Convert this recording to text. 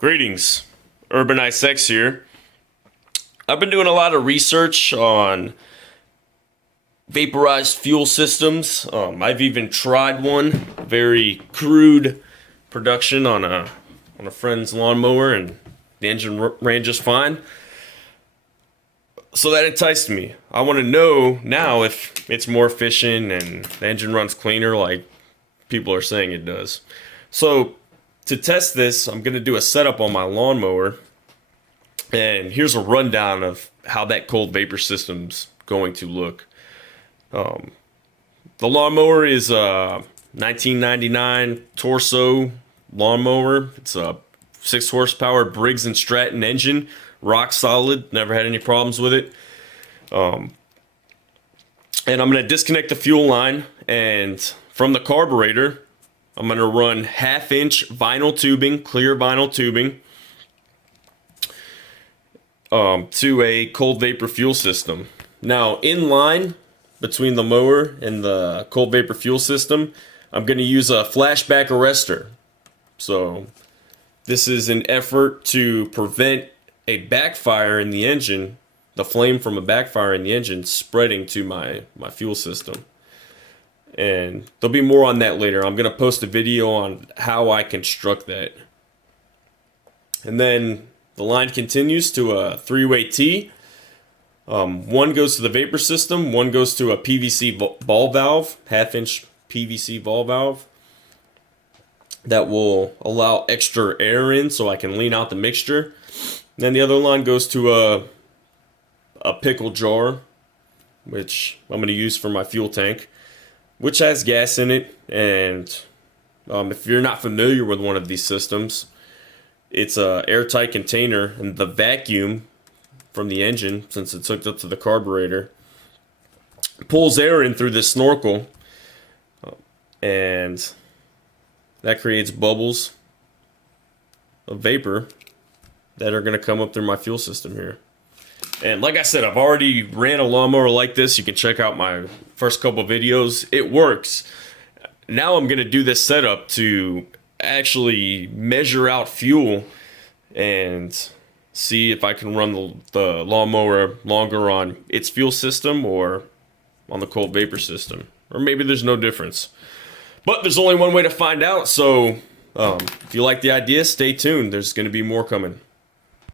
Greetings, Urban Ice X here. I've been doing a lot of research on vaporized fuel systems. I've even tried one, very crude production on a friend's lawnmower, and the engine ran just fine. So that enticed me. I want to know now if it's more efficient and the engine runs cleaner like people are saying it does. So to test this, I'm going to do a setup on my lawnmower. And here's a rundown of how that cold vapor system's going to look. The lawnmower is a 1999 Torso lawnmower. It's a 6 horsepower Briggs & Stratton engine. Rock solid. Never had any problems with it. And I'm going to disconnect the fuel line. And from the carburetor, I'm going to run 1/2 inch vinyl tubing, clear vinyl tubing, to a cold vapor fuel system. Now, in line between the mower and the cold vapor fuel system, I'm going to use a flashback arrestor. So this is an effort to prevent a backfire in the engine, the flame from a backfire in the engine spreading to my fuel system. And there'll be more on that later. I'm going to post a video on how I construct that. And then the line continues to a 3-way T. One goes to the vapor system, one goes to a PVC ball valve, 1/2 inch PVC ball valve that will allow extra air in so I can lean out the mixture. And then the other line goes to a pickle jar, which I'm going to use for my fuel tank, which has gas in it. And if you're not familiar with one of these systems, it's a airtight container, and the vacuum from the engine, since it's hooked up to the carburetor, pulls air in through this snorkel, and that creates bubbles of vapor that are going to come up through my fuel system here. And like I said, I've already ran a lawnmower like this. You can check out my first couple videos. It works. Now I'm going to do this setup to actually measure out fuel and see if I can run the lawnmower longer on its fuel system or on the cold vapor system. Or maybe there's no difference. But there's only one way to find out. So if you like the idea, stay tuned. There's going to be more coming.